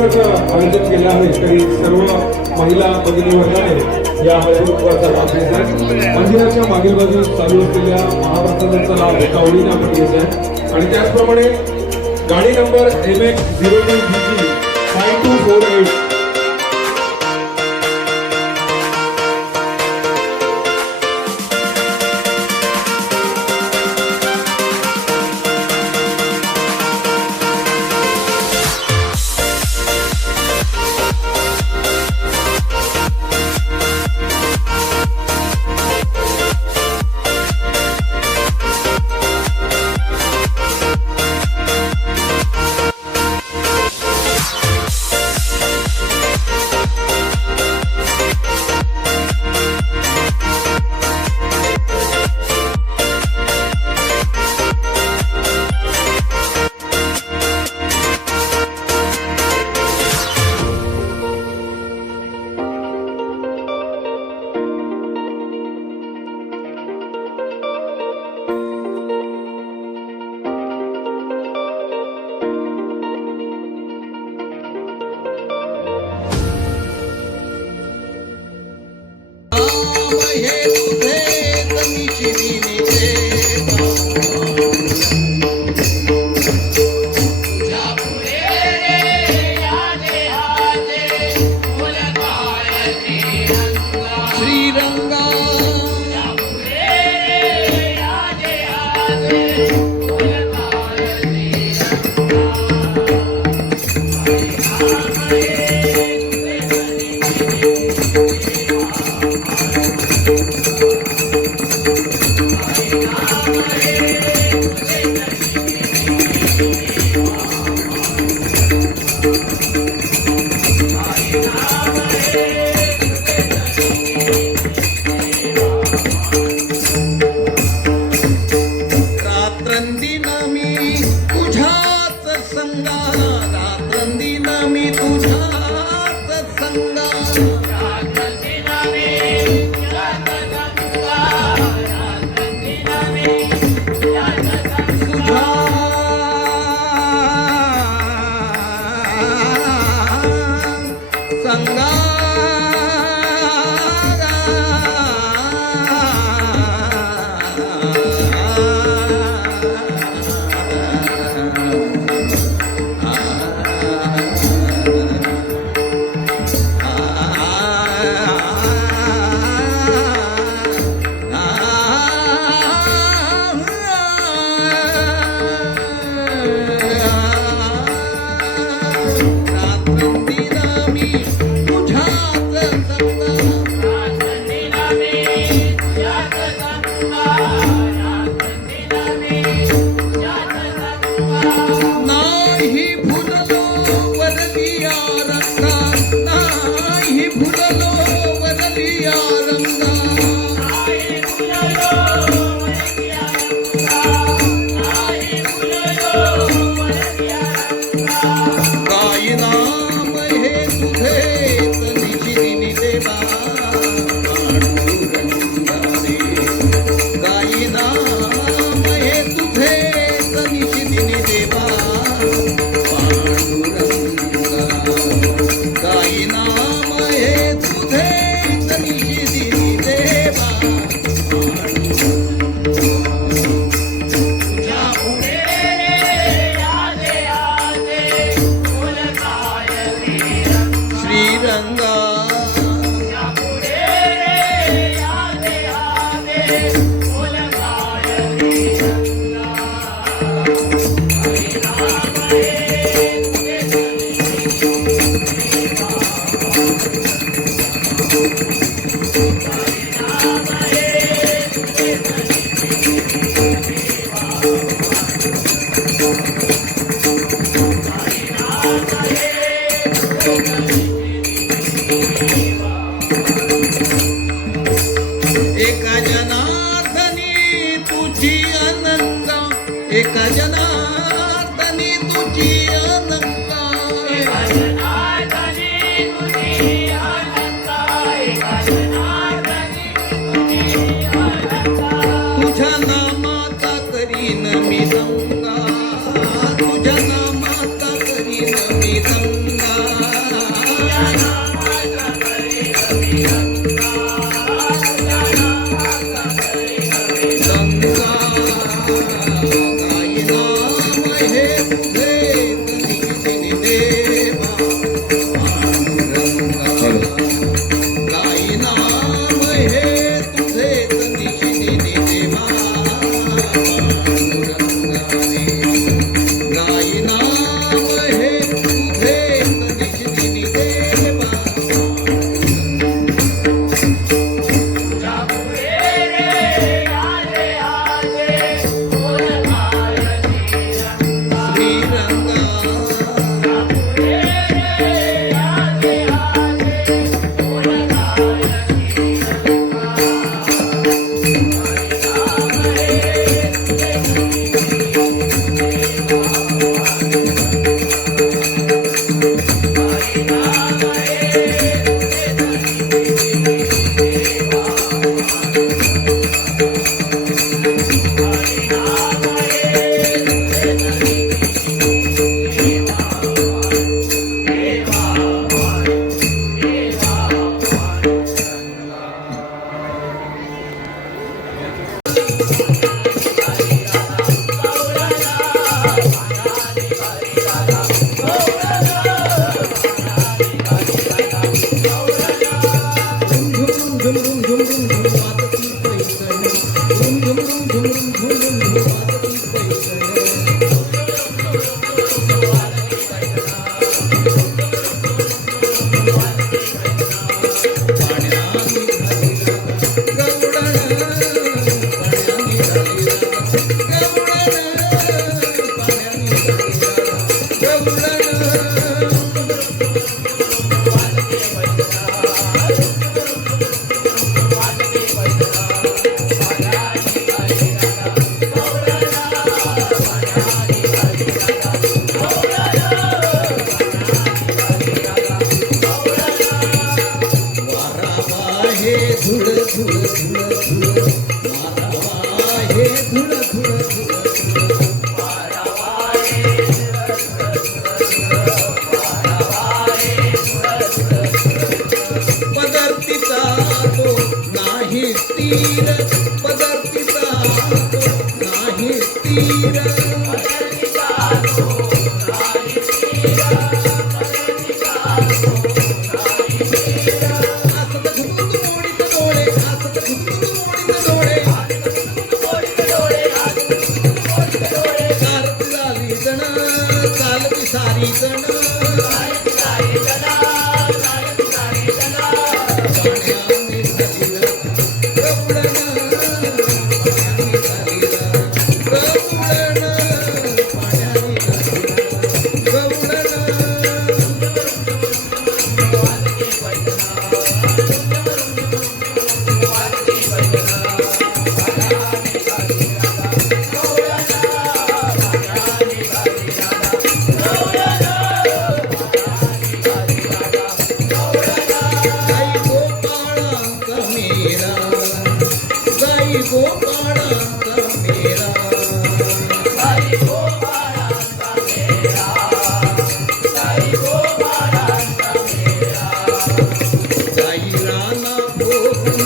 महत्वाचं आयोजन केलं आहे. तरी सर्व महिला भगिनी वर्गाने या हळदी लाभ घेत आहेत. मंदिराच्या मागील बाजूस चालू असलेल्या महाप्रसादाचा लाभ एका ओळीने आपण घेत आहे आणि त्याचप्रमाणे गाडी number M X zero two G G five two four eight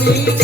भोगुनी गोळा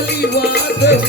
பலிவாதம்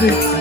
对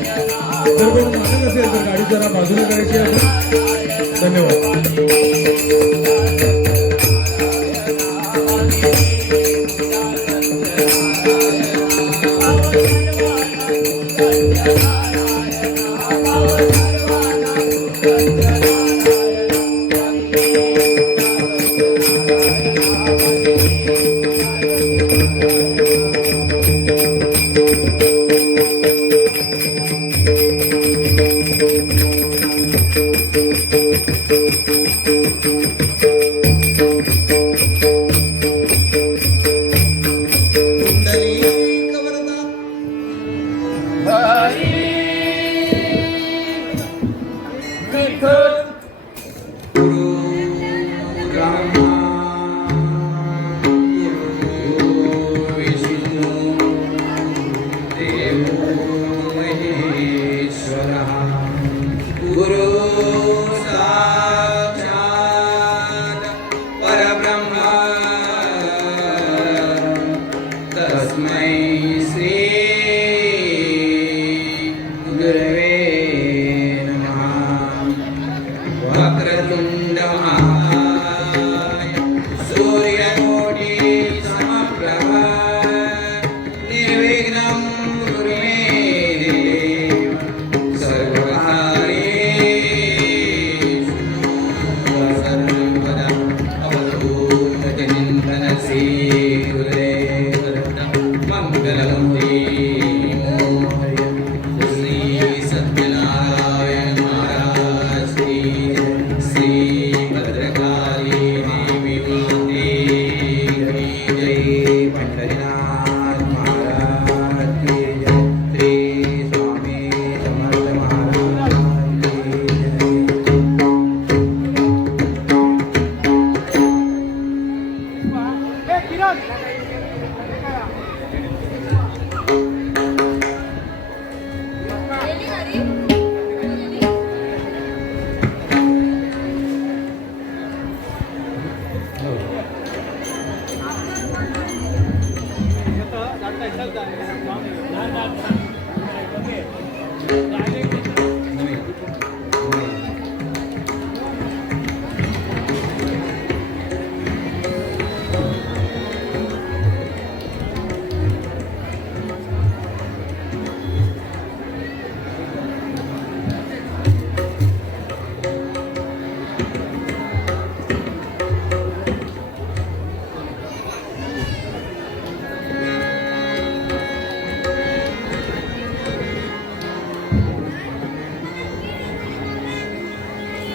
বিরাট।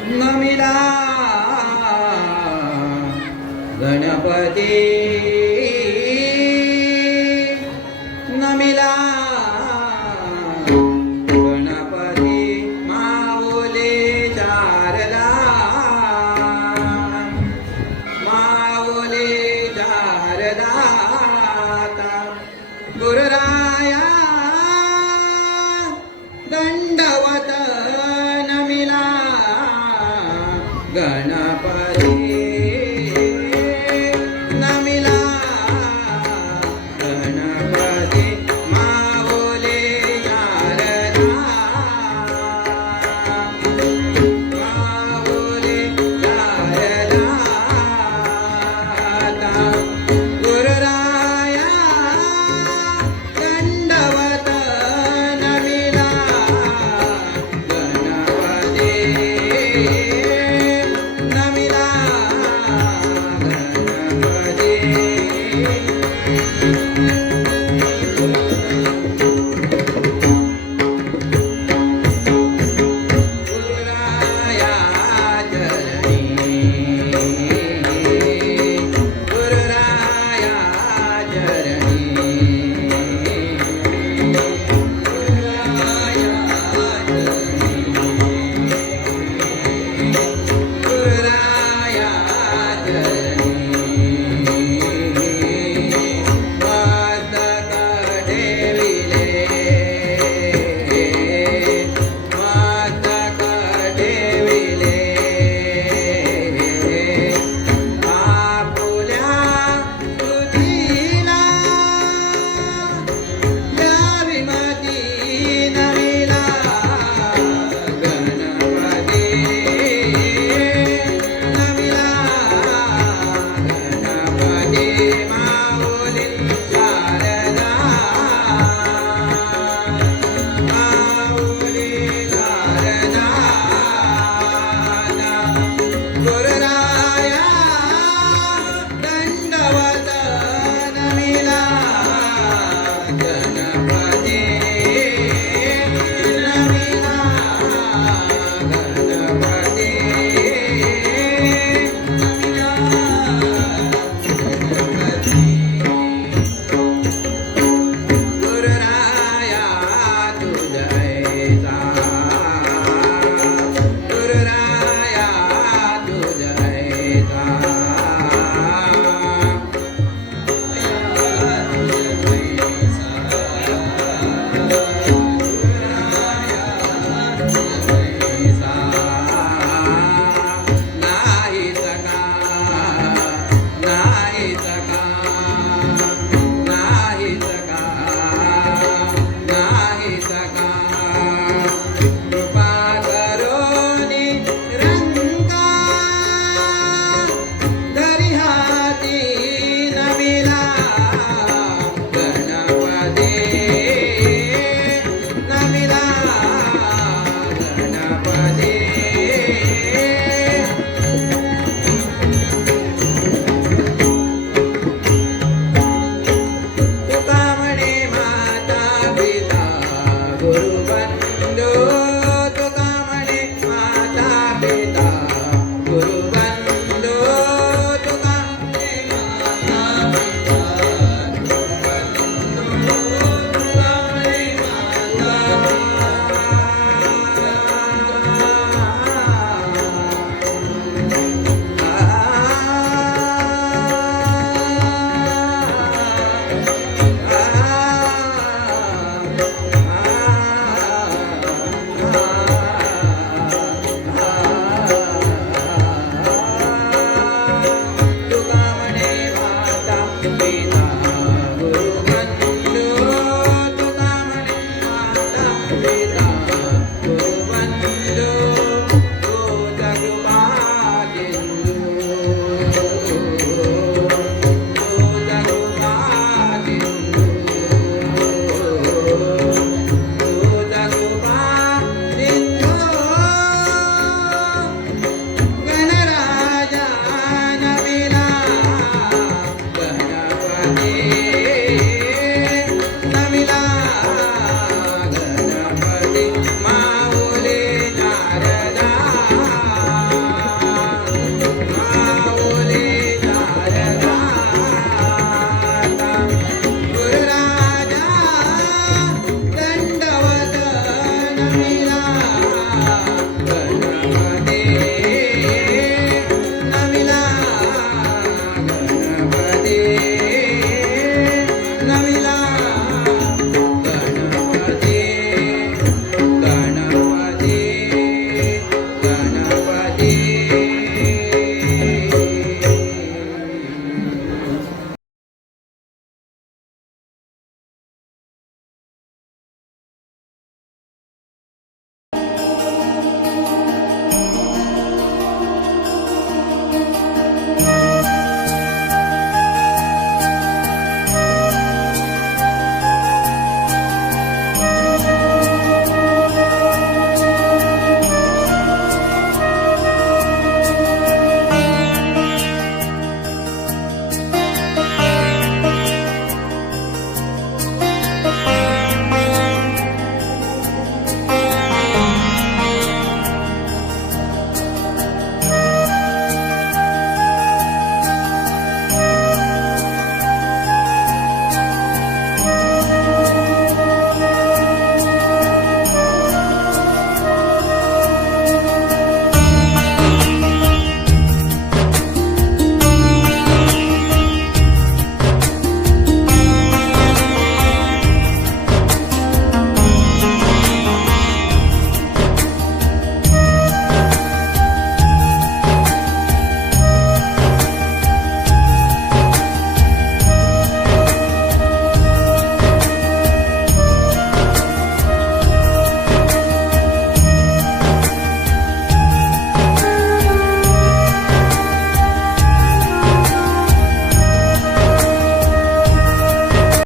नमिला गणपती